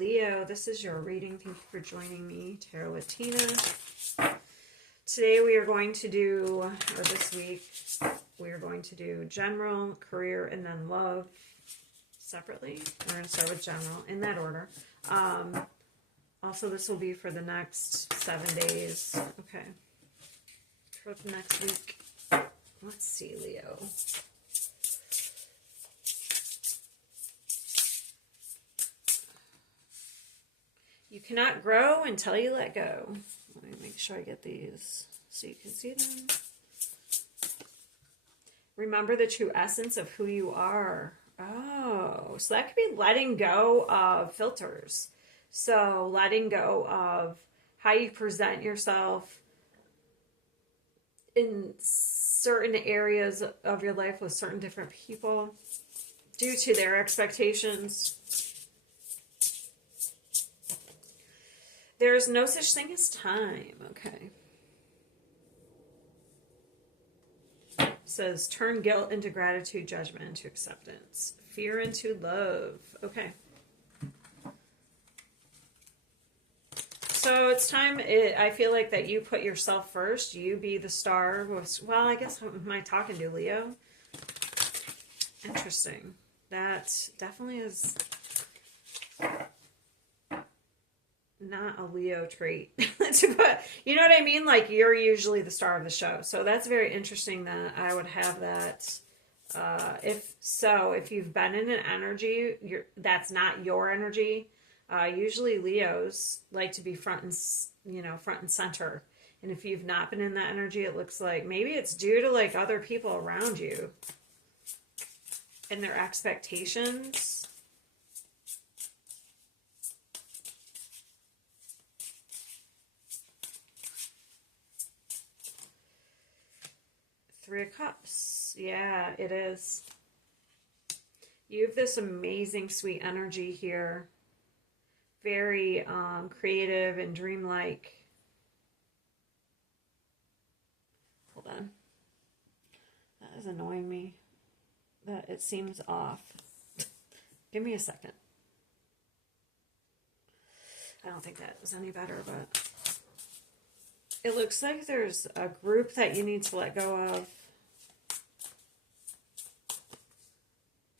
Leo, this is your reading. Thank you for joining me, Tarot with Tina. Today we are going to do, or this week, we are going to do general, career, and then love separately. We're going to start with general in that order. Also, this will be for the next 7 days. Okay. For the next week. Let's see, Leo. You cannot grow until you let go. Let me make sure I get these so you can see them. Remember the true essence of who you are. Oh, so that could be letting go of filters. So letting go of how you present yourself in certain areas of your life with certain different people due to their expectations. There is no such thing as time. Okay. It says turn guilt into gratitude, judgment into acceptance, fear into love. Okay. So it's time, I feel like that you put yourself first. You be the star. Well, I guess, who am I talking to, Leo? Interesting. That definitely is not a Leo trait. You know what I mean? Like, you're usually the star of the show. So that's very interesting that I would have that. If you've been in an energy, that's not your energy. Usually Leos like to be front and center. And if you've not been in that energy, it looks like maybe it's due to like other people around you and their expectations. Three of Cups. Yeah, it is. You have this amazing, sweet energy here. Very creative and dreamlike. Hold on. That is annoying me. That it seems off. Give me a second. I don't think that was any better, but it looks like there's a group that you need to let go of.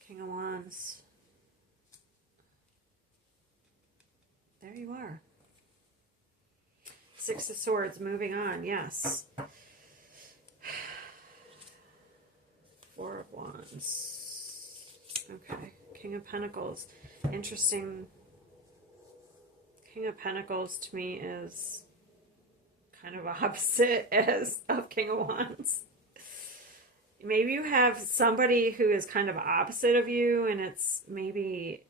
King of Wands. There you are. Six of Swords, moving on, yes. Four of Wands. Okay, King of Pentacles. Interesting. King of Pentacles to me is kind of opposite as of King of Wands. Maybe you have somebody who is kind of opposite of you, and it's maybe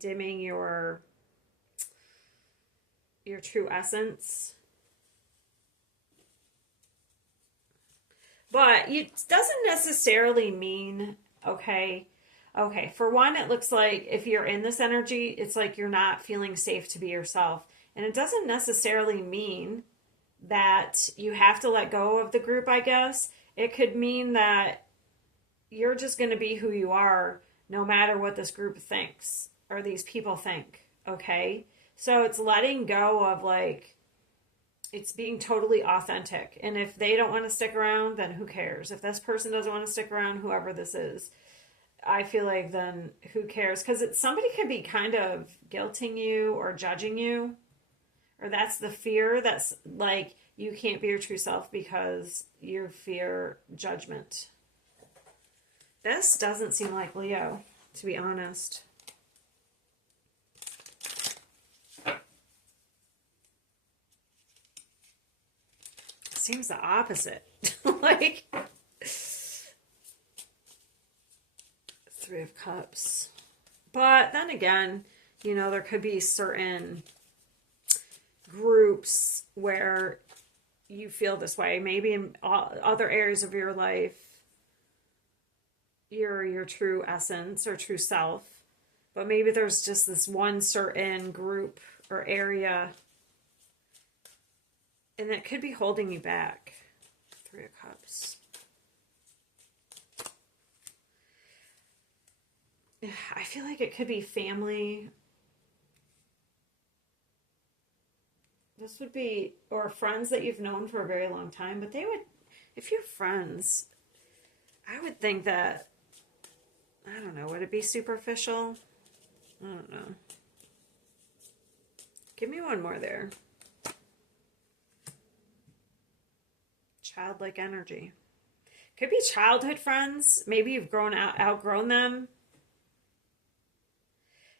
dimming your true essence. But it doesn't necessarily mean, okay, for one, it looks like if you're in this energy, it's like you're not feeling safe to be yourself. And it doesn't necessarily mean that you have to let go of the group, I guess. It could mean that you're just going to be who you are no matter what this group thinks or these people think, okay? So it's letting go of, like, it's being totally authentic. And if they don't want to stick around, then who cares? If this person doesn't want to stick around, whoever this is, I feel like then who cares? Because somebody could be kind of guilting you or judging you. Or that's the fear that's like you can't be your true self because you fear judgment. This doesn't seem like Leo, to be honest. Seems the opposite. Like, Three of Cups. But then again, you know, there could be certain groups where you feel this way. Maybe in other areas of your life, you're your true essence or true self. But maybe there's just this one certain group or area, and that could be holding you back. Three of Cups. I feel like it could be family this would be, or friends that you've known for a very long time, but they would, if you're friends, I would think that, I don't know, would it be superficial? I don't know. Give me one more there. Childlike energy. Could be childhood friends. Maybe you've outgrown them.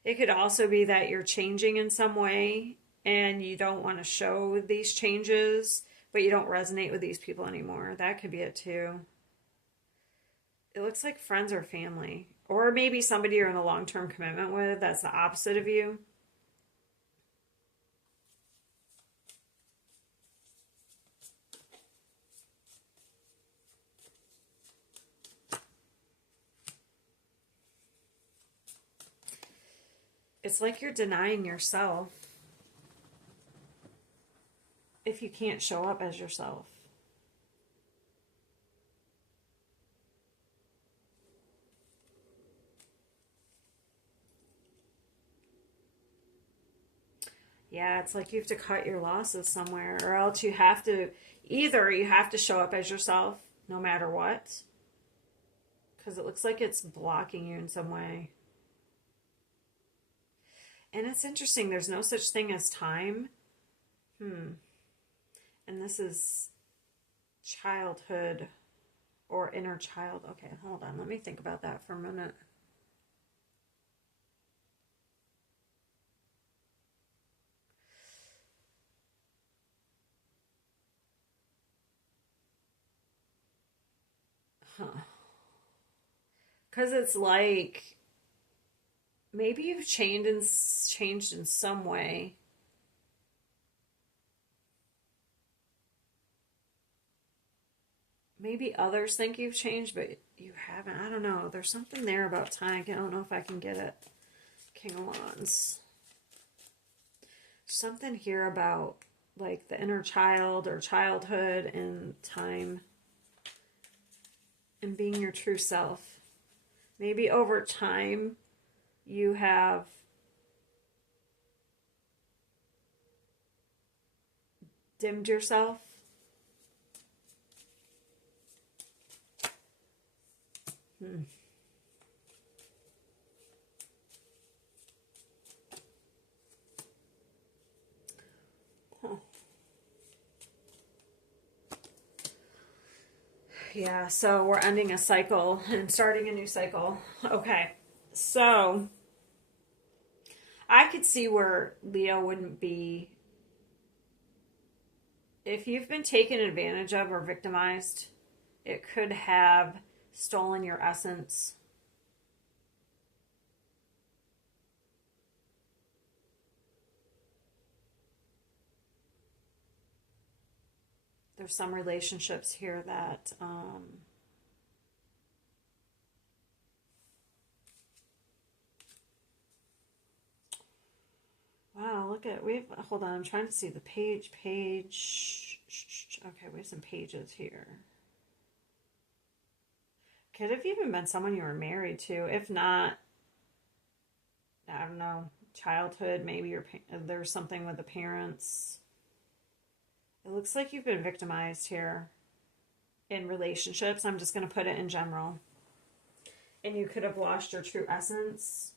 It could also be that you're changing in some way and you don't want to show these changes, but you don't resonate with these people anymore. That could be it too. It looks like friends or family. Or maybe somebody you're in a long-term commitment with that's the opposite of you. It's like you're denying yourself if you can't show up as yourself. Yeah, it's like you have to cut your losses somewhere, or else you have to, either you have to show up as yourself no matter what, because it looks like it's blocking you in some way. And it's interesting, there's no such thing as time. And this is childhood or inner child. Okay, hold on. Let me think about that for a minute. Huh. Because it's like maybe you've changed in some way. Maybe others think you've changed, but you haven't. I don't know. There's something there about time. I don't know if I can get it. King of Wands. Something here about like the inner child or childhood and time and being your true self. Maybe over time you have dimmed yourself. Huh. Yeah, so we're ending a cycle and starting a new cycle. Okay, so I could see where Leo wouldn't be. If you've been taken advantage of or victimized, it could have stolen your essence. There's some relationships here that wow, look at, hold on, I'm trying to see the page. Okay, we have some pages here. Could have even been someone you were married to. If not, I don't know, childhood, maybe there's something with the parents. It looks like you've been victimized here in relationships. I'm just going to put it in general. And you could have lost your true essence.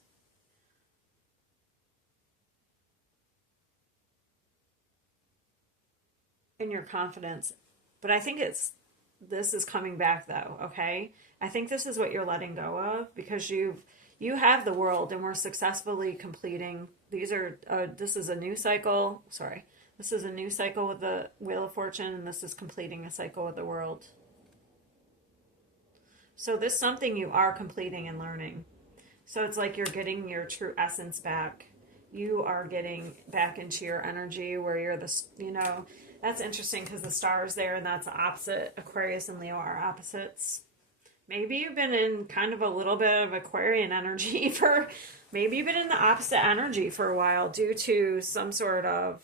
And your confidence. But I think this is coming back though, okay? I think this is what you're letting go of because you have the world and we're successfully completing. This is a new cycle. Sorry. This is a new cycle with the Wheel of Fortune, and this is completing a cycle with the world. So this is something you are completing and learning. So it's like you're getting your true essence back. You are getting back into your energy where you're that's interesting because the star is there and that's the opposite. Aquarius and Leo are opposites. Maybe you've been in kind of a little bit of Aquarian energy maybe you've been in the opposite energy for a while due to some sort of,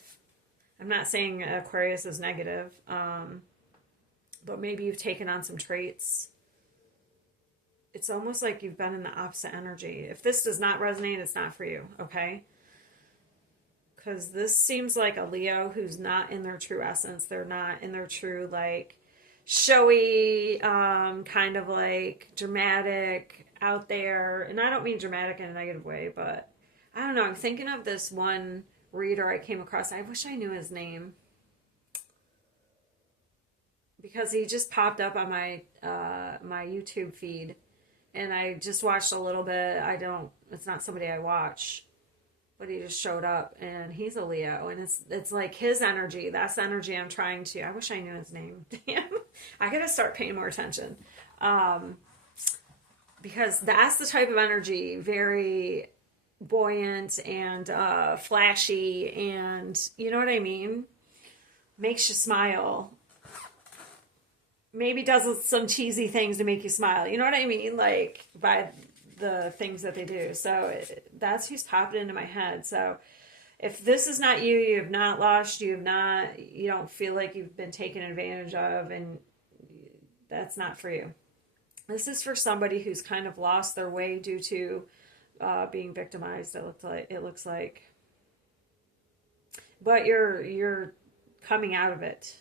I'm not saying Aquarius is negative, but maybe you've taken on some traits. It's almost like you've been in the opposite energy. If this does not resonate, it's not for you, okay? Because this seems like a Leo who's not in their true essence. They're not in their true, like, showy, kind of like dramatic, out there. And I don't mean dramatic in a negative way, but I don't know. I'm thinking of this one reader I came across. I wish I knew his name because he just popped up on my YouTube feed, and I just watched a little bit. I don't. It's not somebody I watch, but he just showed up, and he's a Leo, and it's like his energy. That's the energy I'm trying to. I wish I knew his name. Damn, I gotta start paying more attention, because that's the type of energy, very buoyant and flashy, and you know what I mean. Makes you smile. Maybe does some cheesy things to make you smile. You know what I mean? Like by the things that they do. So that's who's popping into my head. So if this is not you, you have not lost, you don't feel like you've been taken advantage of, and that's not for you. This is for somebody who's kind of lost their way due to being victimized. It looks like, but you're coming out of it.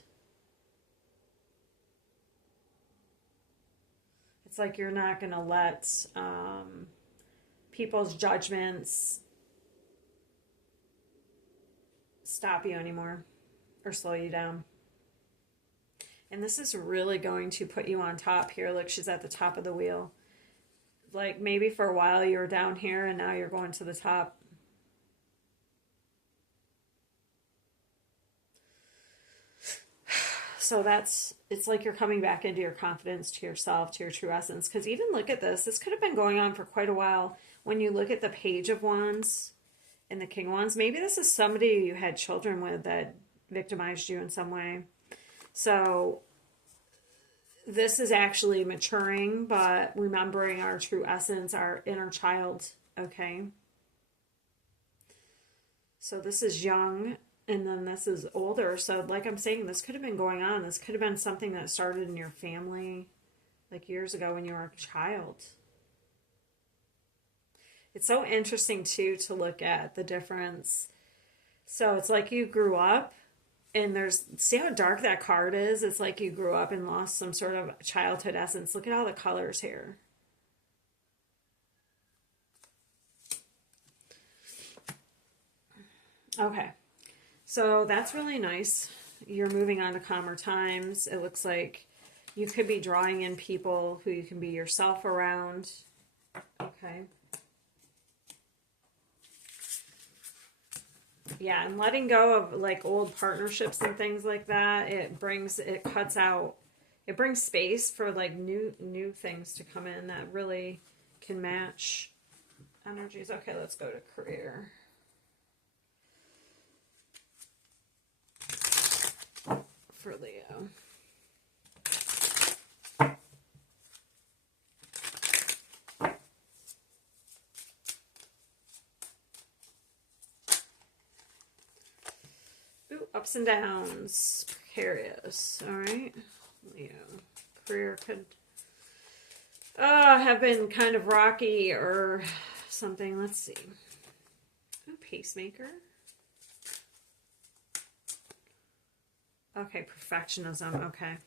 It's like you're not going to let people's judgments stop you anymore or slow you down. And this is really going to put you on top here. Look, she's at the top of the wheel. Like maybe for a while you were down here and now you're going to the top. So it's like you're coming back into your confidence, to yourself, to your true essence. Because even look at this. This could have been going on for quite a while. When you look at the Page of Wands and the King of Wands, maybe this is somebody you had children with that victimized you in some way. So this is actually maturing, but remembering our true essence, our inner child, okay? So this is young. And then this is older. So like I'm saying, this could have been going on. This could have been something that started in your family like years ago when you were a child. It's so interesting too to look at the difference. So it's like you grew up and see how dark that card is? It's like you grew up and lost some sort of childhood essence. Look at all the colors here. Okay. So that's really nice. You're moving on to calmer times. It looks like you could be drawing in people who you can be yourself around. Okay. Yeah, and letting go of like old partnerships and things like that, it brings space for like new things to come in that really can match energies. Okay, let's go to career. For Leo. Ooh, ups and downs. Precarious. All right. Leo. Career could have been kind of rocky or something. Let's see. Ooh, pacemaker. Okay, perfectionism. Okay.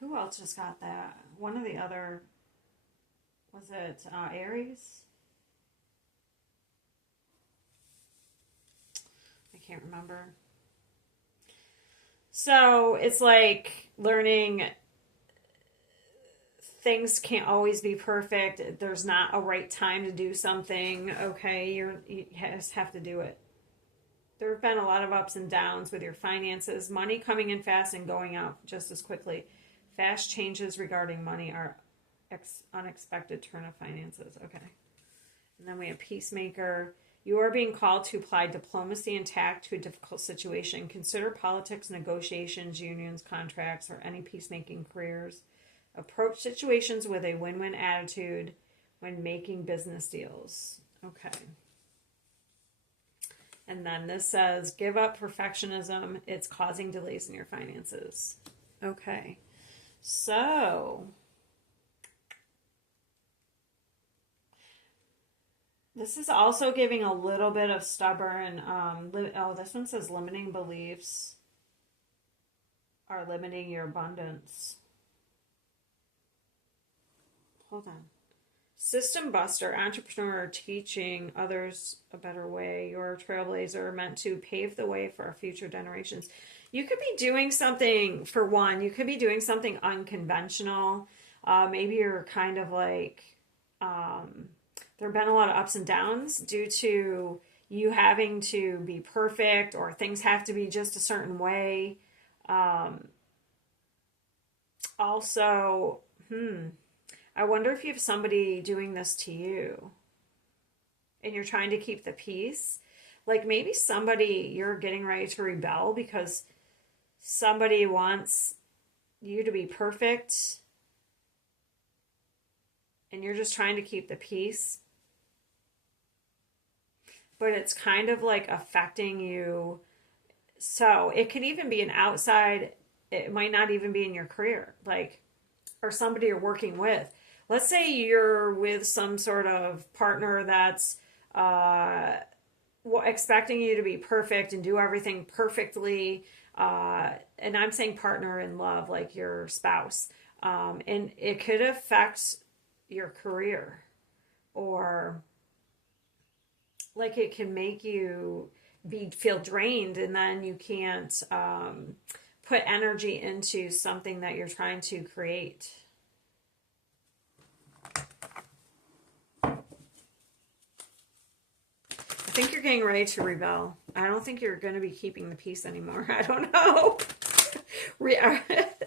Who else just got that? One of the other, was it Aries? I can't remember. So it's like learning things can't always be perfect. There's not a right time to do something. Okay, you just have to do it. There have been a lot of ups and downs with your finances. Money coming in fast and going out just as quickly. Fast changes regarding money are unexpected turn of finances. Okay. And then we have peacemaker. You are being called to apply diplomacy and tact to a difficult situation. Consider politics, negotiations, unions, contracts, or any peacemaking careers. Approach situations with a win-win attitude when making business deals. Okay. And then this says, give up perfectionism. It's causing delays in your finances. Okay. So This is also giving a little bit of stubborn, oh, this one says limiting beliefs are limiting your abundance. Hold on. System buster, entrepreneur, teaching others a better way. You're a trailblazer meant to pave the way for our future generations. You could be doing something, for one, you could be doing something unconventional. Maybe you're kind of like, there have been a lot of ups and downs due to you having to be perfect or things have to be just a certain way. Um, Also, I wonder if you have somebody doing this to you and you're trying to keep the peace. Like maybe somebody you're getting ready to rebel because somebody wants you to be perfect and you're just trying to keep the peace. But it's kind of like affecting you. So it could even be an outside, it might not even be in your career, like, or somebody you're working with. Let's say you're with some sort of partner that's uh, expecting you to be perfect and do everything perfectly. And I'm saying partner in love, like your spouse. And it could affect your career, or like it can make you feel drained, and then you can't put energy into something that you're trying to create. I think you're getting ready to rebel. I don't think you're going to be keeping the peace anymore. I don't know.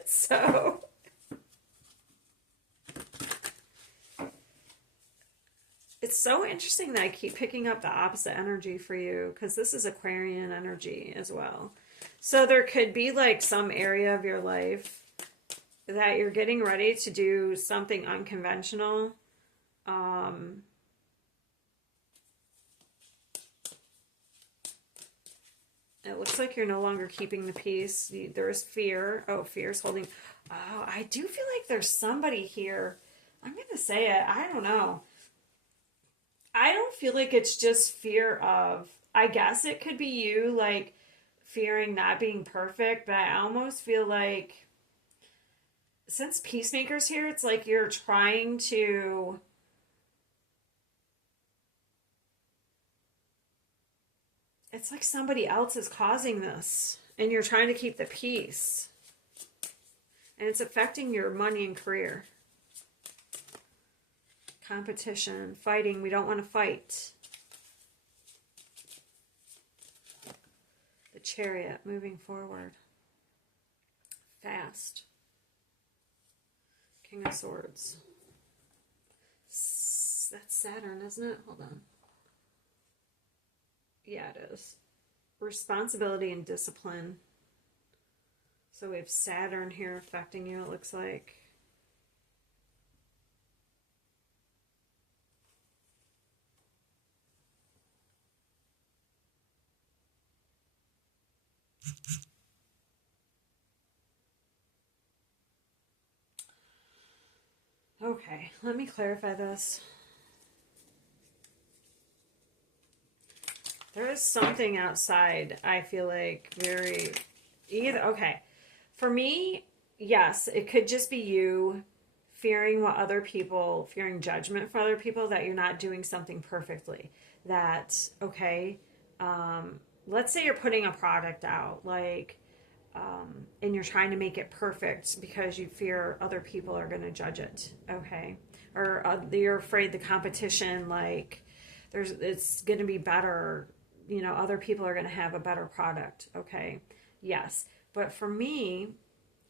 So it's so interesting that I keep picking up the opposite energy for you, because this is Aquarian energy as well. So there could be like some area of your life that you're getting ready to do something unconventional. Um, it looks like you're no longer keeping the peace. There's fear. Oh, fear's holding. Oh, I do feel like there's somebody here. I'm going to say it. I don't know. I don't feel like it's just fear of, I guess it could be you, like fearing not being perfect, but I almost feel like since Peacemaker's here, it's like you're trying to, it's like somebody else is causing this and you're trying to keep the peace. And it's affecting your money and career. Competition, fighting, we don't want to fight. The Chariot, moving forward. Fast. King of Swords. That's Saturn, isn't it? Hold on. Yeah, it is. Responsibility and discipline. So we have Saturn here affecting you, it looks like. Okay, let me clarify this. There is something outside, I feel like, very either. Okay. For me, yes, it could just be you fearing what other people, fearing judgment for other people, that you're not doing something perfectly. That, okay, let's say you're putting a product out, like, and you're trying to make it perfect because you fear other people are going to judge it, okay? Or you're afraid the competition, like, it's going to be better, other people are going to have a better product, okay? Yes. But for me,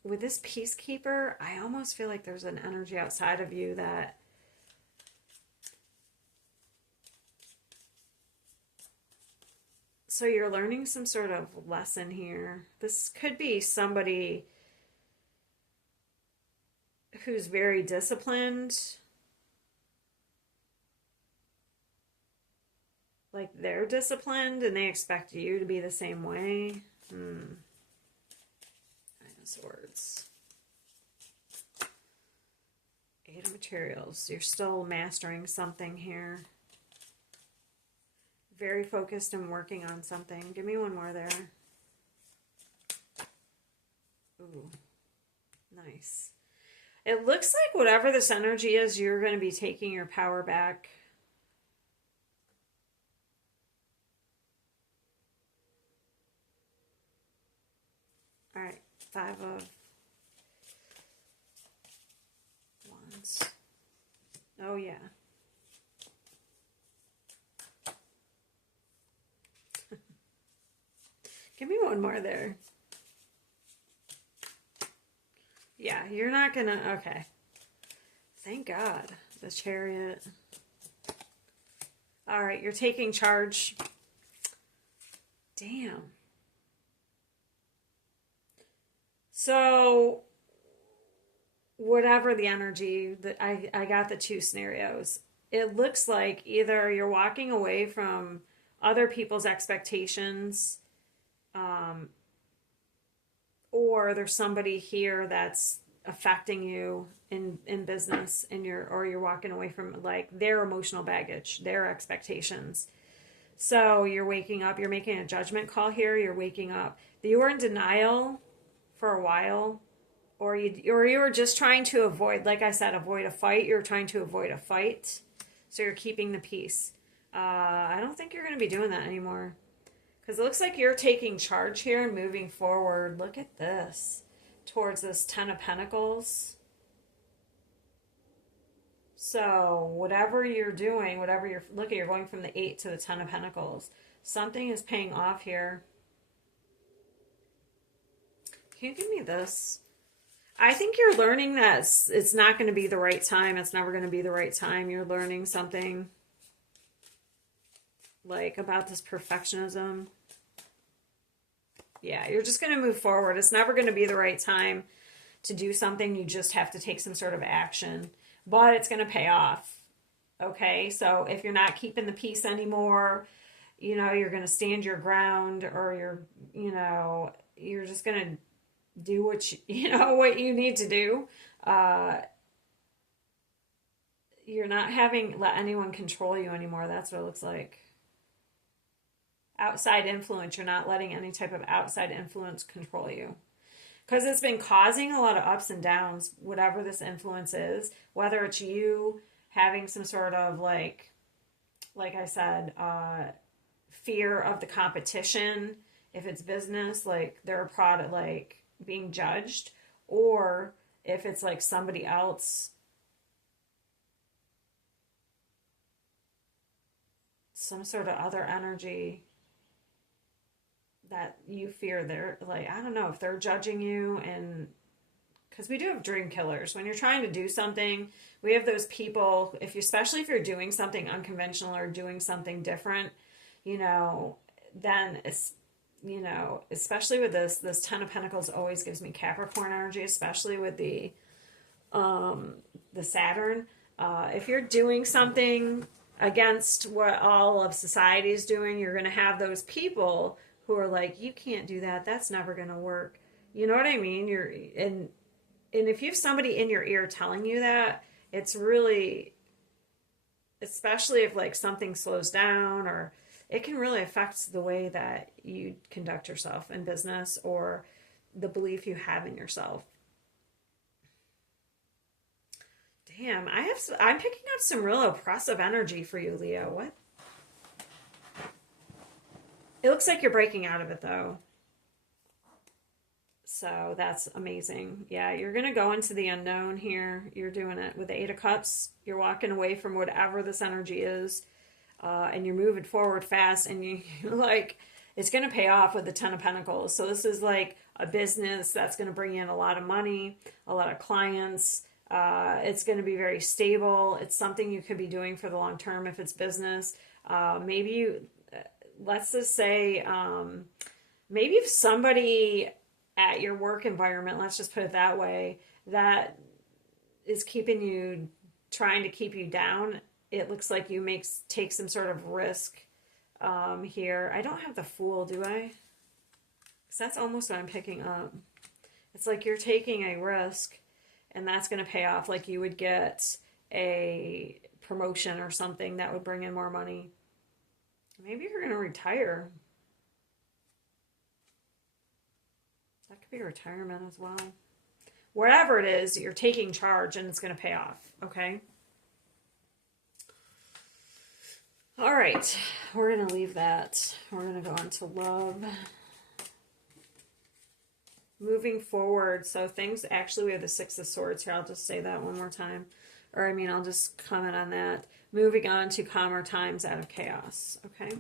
with this Peacekeeper, I almost feel like there's an energy outside of you that so you're learning some sort of lesson here. This could be somebody who's very disciplined. Like they're disciplined and they expect you to be the same way. Nine of Swords. Eight of Materials. You're still mastering something here. Very focused and working on something. Give me one more there. Ooh, nice. It looks like whatever this energy is, you're going to be taking your power back. All right, 5 of Wands. Oh, yeah. Give me one more there. Yeah, you're not gonna. Okay. Thank God. The Chariot. All right, you're taking charge. Damn. So, whatever the energy, that I got the two scenarios. It looks like either you're walking away from other people's expectations, um, or there's somebody here that's affecting you in business, and you're walking away from like their emotional baggage, their expectations. So you're waking up, you're making a judgment call here, you're waking up. You were in denial for a while, or you were just trying to avoid, like I said, avoid a fight. You're trying to avoid a fight, so you're keeping the peace. I don't think you're going to be doing that anymore, because it looks like you're taking charge here and moving forward. Look at this, towards this Ten of Pentacles. So whatever you're doing, whatever you're looking, you're going from the 8 to the Ten of Pentacles. Something is paying off here. Can you give me this? I think you're learning that it's not going to be the right time. It's never going to be the right time. You're learning something like about this perfectionism. Yeah, you're just going to move forward. It's never going to be the right time to do something. You just have to take some sort of action, but it's going to pay off. Okay, so if you're not keeping the peace anymore, you're going to stand your ground, or you're just going to do what what you need to do. You're not let anyone control you anymore. That's what it looks like. Outside influence. You're not letting any type of outside influence control you, because it's been causing a lot of ups and downs, whatever this influence is, whether it's you having some sort of like I said, fear of the competition. If it's business, like they're a product, like being judged, or if it's like somebody else, some sort of other energy that you fear. They're like, I don't know if they're judging you. And because we do have dream killers, when you're trying to do something, we have those people, especially if you're doing something unconventional or doing something different, then it's, especially with this Ten of Pentacles always gives me Capricorn energy, especially with the Saturn. If you're doing something against what all of society is doing, you're going to have those people who are like, you can't do that. That's never going to work. You know what I mean? And if you have somebody in your ear telling you that, it's really, especially if like something slows down, or it can really affect the way that you conduct yourself in business, or the belief you have in yourself. Damn, I'm picking up some real oppressive energy for you, Leo. What? It looks like you're breaking out of it, though. So that's amazing. Yeah, you're going to go into the unknown here. You're doing it with the Eight of Cups. You're walking away from whatever this energy is, and you're moving forward fast, and you're like, it's going to pay off with the Ten of Pentacles. So this is like a business that's going to bring in a lot of money, a lot of clients. It's going to be very stable. It's something you could be doing for the long term if it's business. Maybe let's just say, maybe if somebody at your work environment, let's just put it that way, that is trying to keep you down, it looks like you take some sort of risk here. I don't have the Fool, do I? Because that's almost what I'm picking up. It's like you're taking a risk, and that's going to pay off. Like you would get a promotion or something that would bring in more money. Maybe you're going to retire. That could be retirement as well. Whatever it is, you're taking charge and it's going to pay off, okay? All right, we're going to leave that. We're going to go on to love. Moving forward, so things, actually we have the Six of Swords here. I'll just say that one more time. Or I mean, I'll just comment on that. Moving on to calmer times out of chaos, okay?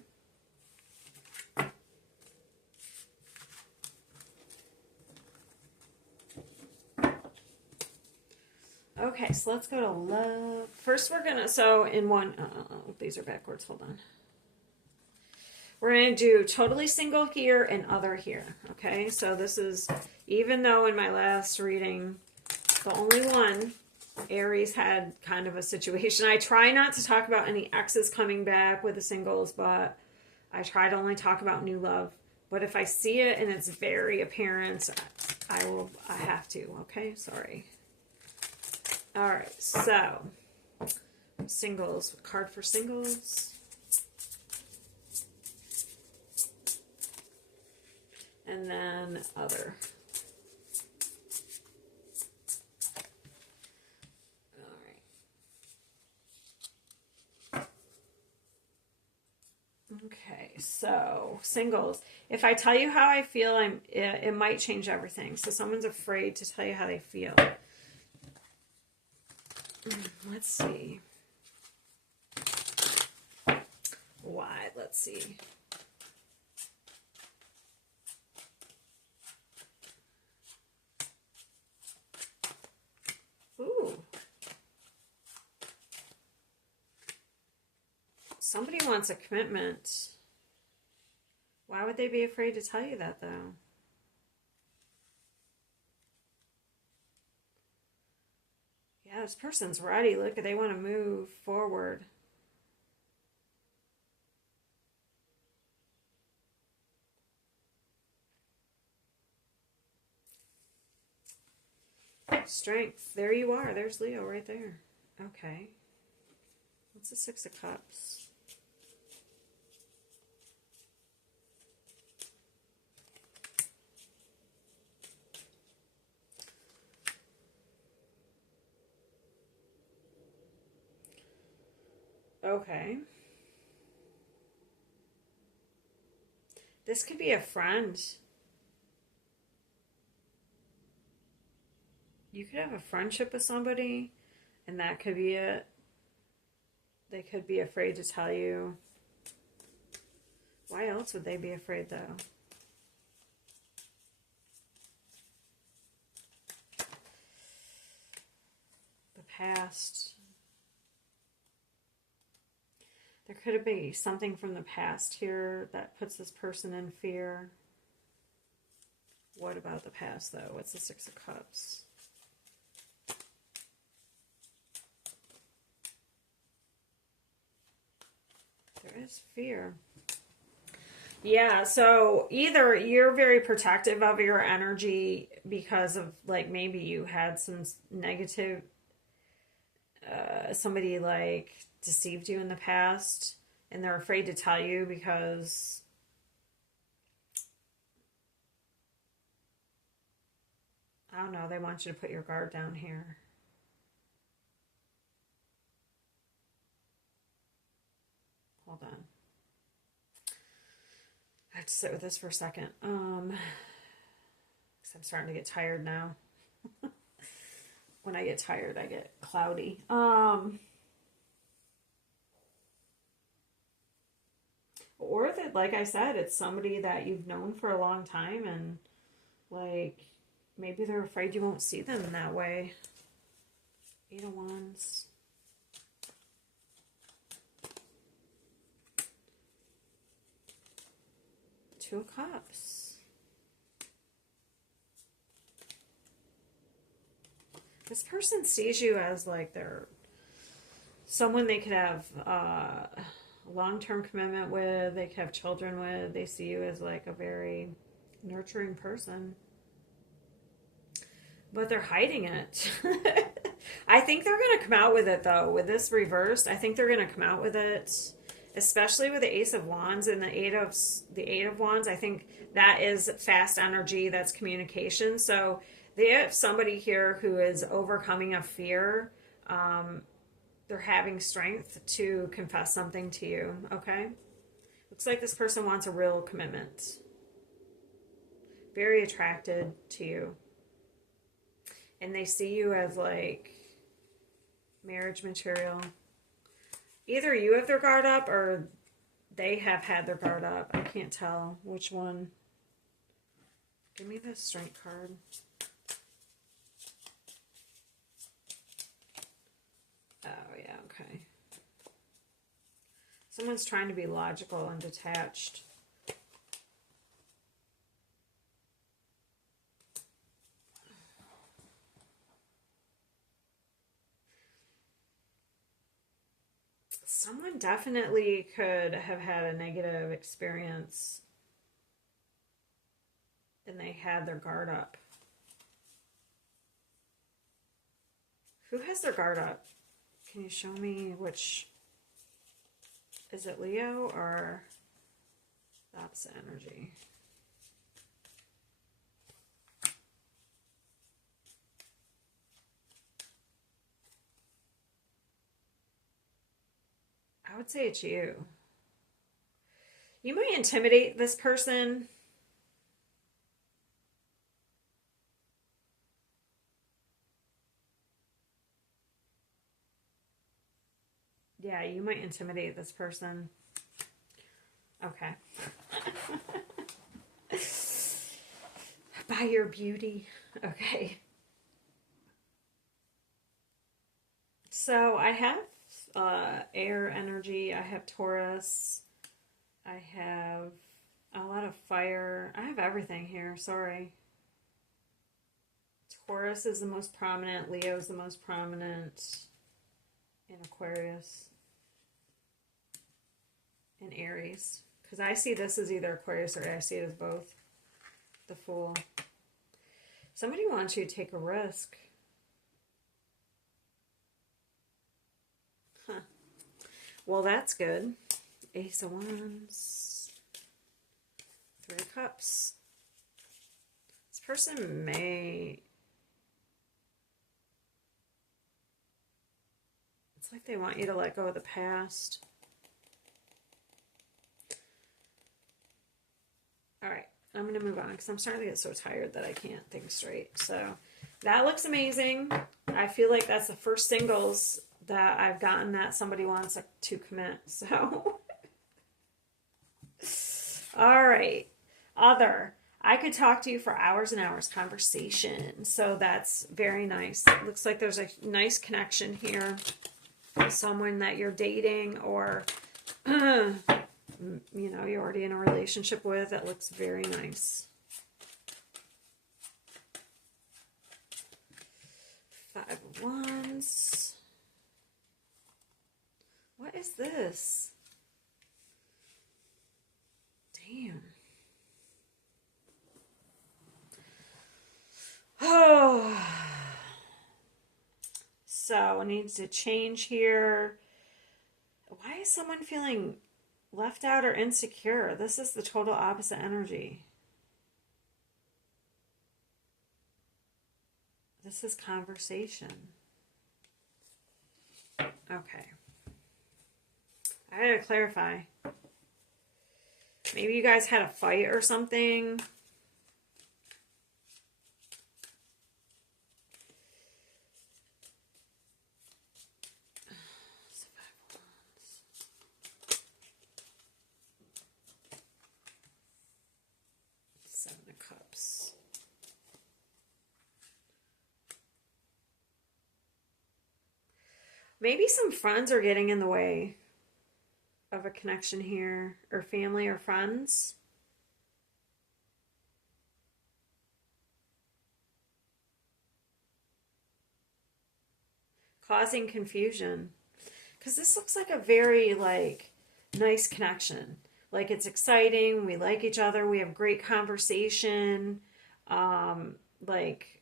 Okay, so let's go to love. First we're going to, so in one, these are backwards, hold on. We're going to do totally single here and other here, okay? So this is, even though in my last reading, the only one, Aries had kind of a situation. I try not to talk about any exes coming back with the singles, but I try to only talk about new love. But if I see it and it's very apparent, I have to, okay? Sorry. All right, so singles, card for singles. And then other. All right. Okay, so singles. If I tell you how I feel, it might change everything. So someone's afraid to tell you how they feel. Let's see. Why? Let's see. Ooh. Somebody wants a commitment. Why would they be afraid to tell you that, though? Yeah, this person's ready. Look, they want to move forward. Strength. There you are. There's Leo right there. Okay. What's the Six of Cups? Okay. This could be a friend. You could have a friendship with somebody, and that could be it. They could be afraid to tell you. Why else would they be afraid, though? The past. There could be something from the past here that puts this person in fear. What about the past, though? What's the Six of Cups? There is fear. Yeah, so either you're very protective of your energy because of, like, maybe you had some negative, somebody, like, deceived you in the past, and they're afraid to tell you because I don't know, they want you to put your guard down here. Hold on. I have to sit with this for a second. Because I'm starting to get tired now. When I get tired, I get cloudy. Or that, like I said, it's somebody that you've known for a long time, and like maybe they're afraid you won't see them in that way. Eight of Wands. Two of Cups. This person sees you as like they're someone they could have a long-term commitment with, they could have children with. They see you as like a very nurturing person. But they're hiding it. I think they're going to come out with it, though. With this reversed, I think they're going to come out with it. especially with the Ace of Wands and the Eight of Wands. I think that is fast energy. That's communication. So they have somebody here who is overcoming a fear. They're having strength to confess something to you. Okay. Looks like this person wants a real commitment. Very attracted to you. And they see you as like marriage material. Either you have their guard up or they have had their guard up. I can't tell which one. Give me the strength card. Oh, yeah, okay. Someone's trying to be logical and detached. Someone definitely could have had a negative experience and they had their guard up. Who has their guard up? Can you show me which? Is it Leo or the opposite energy? I would say it's you. You might intimidate this person. Yeah, you might intimidate this person. Okay. By your beauty. Okay. So I have air energy. I have Taurus. I have a lot of fire. I have everything here. Sorry. Taurus is the most prominent. Leo is the most prominent. And Aquarius. And Aries. Because I see this as either Aquarius or I see it as both. The Fool. Somebody wants you to take a risk. Huh. Well, that's good. Ace of Wands. Three of Cups. This person may... It's like they want you to let go of the past. All right. I'm going to move on because I'm starting to get so tired that I can't think straight. So that looks amazing. I feel like that's the first singles that I've gotten that somebody wants to commit. So, all right. Other. I could talk to you for hours and hours conversation. So that's very nice. It looks like there's a nice connection here with someone that you're dating or, you know, you're already in a relationship with. That looks very nice. Five of Wands. What is this? Damn. Oh. So it needs to change here. Why is someone feeling left out or insecure? This is the total opposite energy. This is conversation. Okay. I gotta clarify. Maybe you guys had a fight or something. Seven of Cups. Maybe some friends are getting in the way of a connection here, or family or friends. Causing confusion. Because this looks like a very, like, nice connection. Like, it's exciting. We like each other. We have great conversation. Like,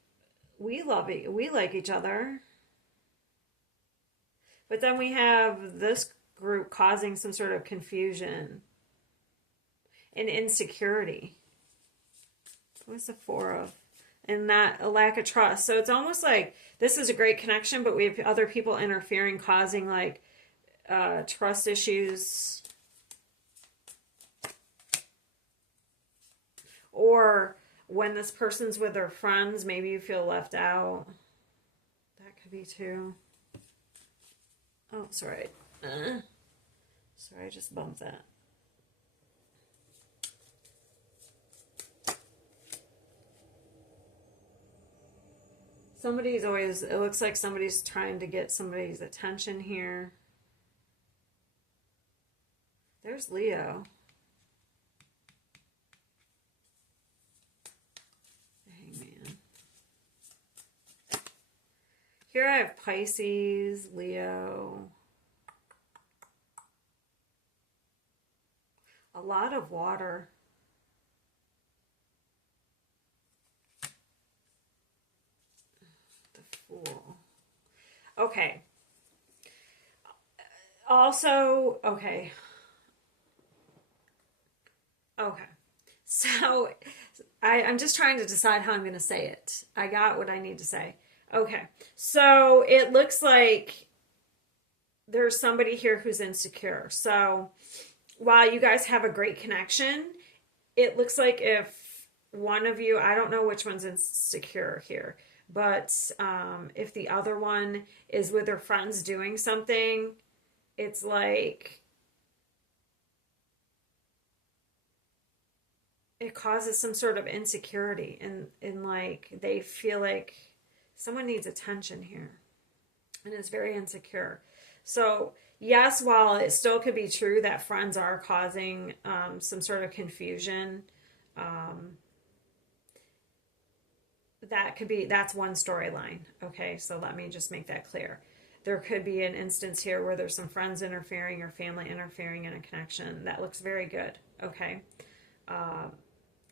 we love it. We like each other. But then we have this group causing some sort of confusion and insecurity. What's the Four of? And not a lack of trust. So it's almost like this is a great connection, but we have other people interfering, causing like trust issues. Or when this person's with their friends, maybe you feel left out. That could be too. Oh, sorry. Sorry, I just bumped that. Somebody's always, it looks like somebody's trying to get somebody's attention here. There's Leo. Hangman. Here I have Pisces, Leo. A lot of water. Fool. Okay. Also, okay. Okay. So I'm just trying to decide how I'm going to say it. I got what I need to say. Okay. So it looks like there's somebody here who's insecure. So while you guys have a great connection, it looks like if one of you, I don't know which one's insecure here, but if the other one is with their friends doing something, it's like it causes some sort of insecurity, and like they feel like someone needs attention here, and it's very insecure. So yes, while it still could be true that friends are causing some sort of confusion, that could be, that's one storyline. Okay, so let me just make that clear. There could be an instance here where there's some friends interfering or family interfering in a connection that looks very good. Okay, and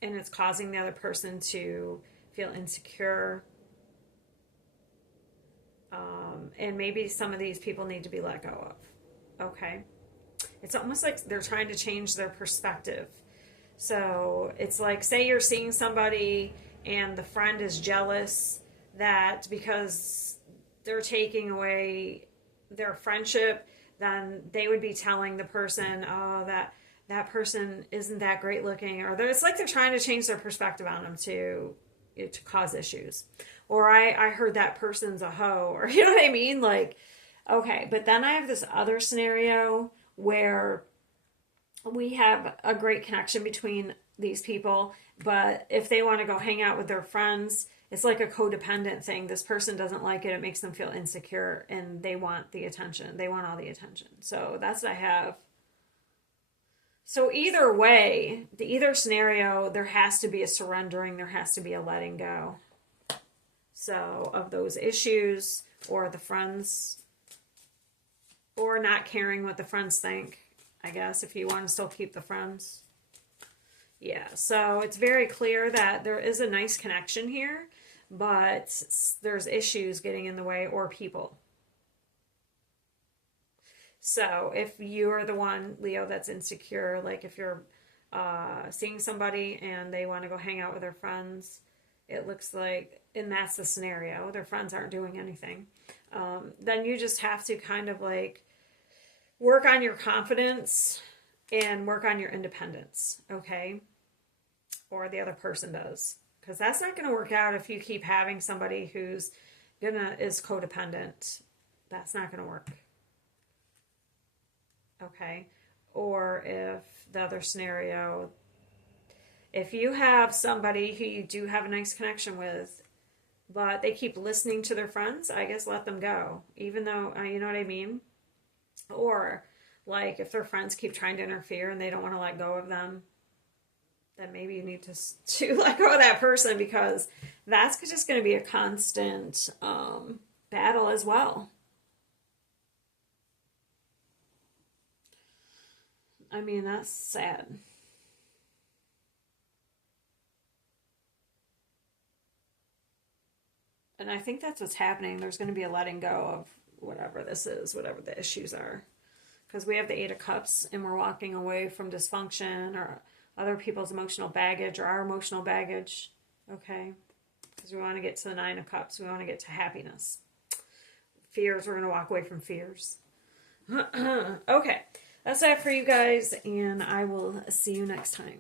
it's causing the other person to feel insecure, and maybe some of these people need to be let go of. Okay, it's almost like they're trying to change their perspective. So it's like, say you're seeing somebody and the friend is jealous that because they're taking away their friendship, then they would be telling the person, oh, that person isn't that great looking, or it's like they're trying to change their perspective on them to cause issues. Or I heard that person's a hoe, or you know what I mean? Like, okay, but then I have this other scenario where we have a great connection between these people, but if they want to go hang out with their friends, it's like a codependent thing. This person doesn't like it. It makes them feel insecure, and they want the attention. They want all the attention. So that's what I have. So either way, either scenario, there has to be a surrendering. There has to be a letting go. So of those issues, or the friends, or not caring what the friends think, I guess, if you want to still keep the friends. Yeah, so it's very clear that there is a nice connection here, but there's issues getting in the way, or people. So if you're the one, Leo, that's insecure, like if you're seeing somebody and they want to go hang out with their friends, it looks like, and that's the scenario, their friends aren't doing anything, then you just have to kind of like work on your confidence and work on your independence, okay? Or the other person does. Because that's not going to work out if you keep having somebody who's is codependent. That's not going to work. Okay? Or if the other scenario, if you have somebody who you do have a nice connection with, but they keep listening to their friends, I guess let them go. Even though, you know what I mean? Or like if their friends keep trying to interfere and they don't want to let go of them, then maybe you need to let go of that person, because that's just going to be a constant battle as well. I mean, that's sad. And I think that's what's happening. There's going to be a letting go of whatever this is, whatever the issues are. because we have the Eight of Cups and we're walking away from dysfunction or other people's emotional baggage or our emotional baggage. Okay. Because we want to get to the Nine of Cups. We want to get to happiness. Fears, we're going to walk away from fears. Okay. That's that for you guys, and I will see you next time.